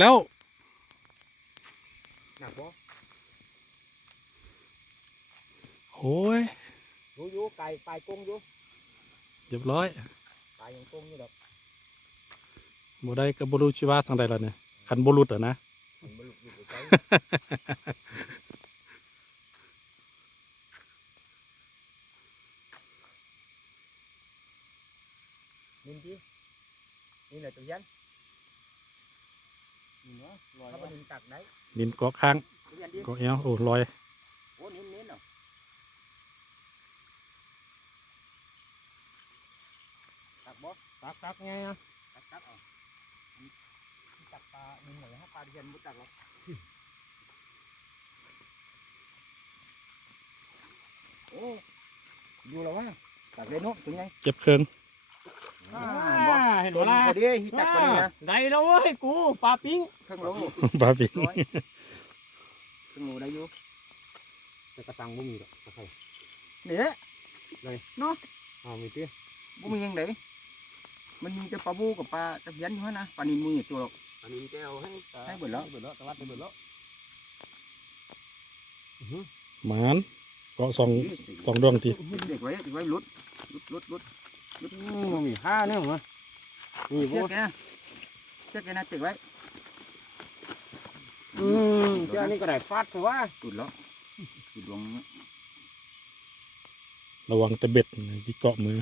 แล้วหนักบ่โอ้ยอยู่อยู่ไก่ไก่กุ้งอยู่เรียบร้อยไก่ยังกุ้งอยู่ดอกบ่ได้ก็บ่รู้ชีวาทางใดแล้วเนี่ยคันบ่หลุดอะนะมันบ่ลุกอยู่ไกลนินจีนี่ là tự dân nữa rồi nó mình tạt đấy ดินเกาะข้าง tự dân đi เกาะเอวโอ้ลอย ủa nín nín nào tạt bó tạt tạt nghe tạt tạt à tạt ta mình người hát ta đi dân muốn tạt lắm ô dù là quá tạt lên nốt tụi nhanh เก็บเครื่อง à, เห็น bó บ่ล่ะพอดีที่ตักคนนี้นะได้แล้วเว้ยกูปลาปิ้งเครื่องโลบาบิงร้อยเครื่องโลได้อยู่แต่กระตังบ่มีดอกกระไข่เนี่ยอ้าวมีเตี้ยบ่มียังไงมันมีแต่ปลาบูกับปลาตะเพียนอยู่ฮะนะปลานินมีตัวหรอก อันนี้แก้วให้ให้เบิดแล้วเบิดแล้วตะวัดไปเบิดแล้วหมานเกาะสองสองดวงทีเด็กไว้เด็กไว้ลุดลุดลุดลุด อืมบ่มีค่าเนี่ยมั้ง มีเชืบ่อกแกนะเชือกแกนะติดไว้ อืมเจ้านี่ก็ได้ฟาดเถอะว่าตุดแล้วตุดลงนะระวังแต่เบ็ดที่เกาะมือ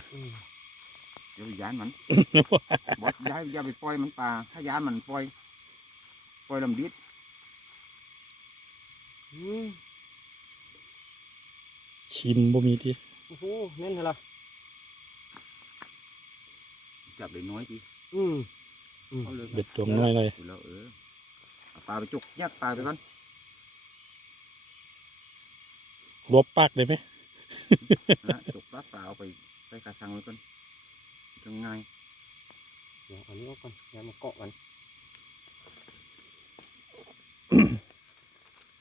เดี๋ยวไปย้านมันบอสย้ายอย่าไปปล่อยมันปลาถ้าย้านมันปล่อย ปล่อยลำดิดอืมชินบ่มีทีโอ้โหแม่นเถอะล่ะ จับได้น้อยทีอืม เอาเลยเบ็ดตัวน้อยเลยตุดแล้วเออเอาปลาไปจุกยัดปลาไปก่อนรวบปากได้ไหมนะจุกปลาปลาเอาไปใส่กระชังไว้ก่อนจังง่ายเดี๋ยวอันนี้เอาก่อนอย่ามาเกาะกัน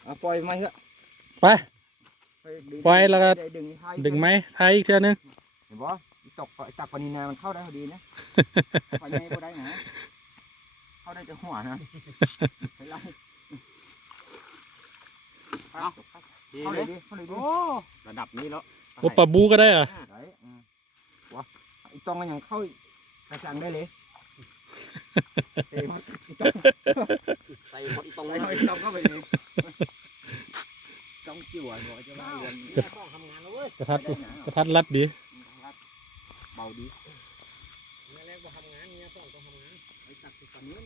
เอาปล่อยไหมเหรอะไป ปล่อยแล้วก็ดึงให้ดึงไหมไทยอีกเทื่อนึงเห็นบ่ ตกตักปลานินนามันเข้าได้พอดีนะปล่อยยังไงก็ได้นะเข้าได้จะหัวนะไปไล่เอาจกครับดีเข้าเลเลยยดิเข้าเลยดิโอ้ระดับนี้แล้วโอ้ปลาบูก็ได้อะได้อืมวะไอ้ตองมันยังเข้ากระชังได้เลยเอ้ยมันไอ้ตองใส่หมดอีตรงไอ้เลยตองเข้าไปเลยต้องจิ๋วอะบอกจะมาเรียนแม่ต้องทำงานแล้วเว้ยกระทัดกระทัดรัดดีเเบาดีเงี้ยแรกว่าทำงานเนี่ยสองก็ทำงานไอ้ตักติดตะเนื้อ